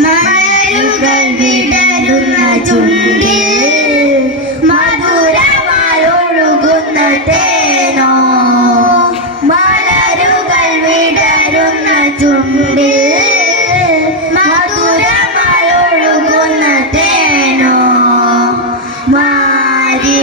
മലരുകൾ വിടരുന്ന ചുണ്ടിൽ മധുരമായൊഴുകുന്ന തേനോ മലരുകൾ വിടരുന്ന ചുണ്ടിൽ മധുരമായൊഴുകുന്ന തേനോ മാരി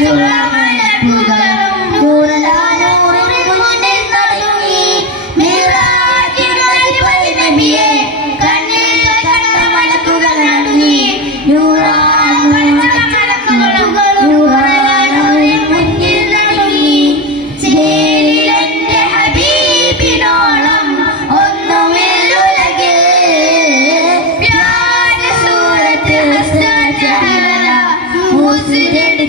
Yeah.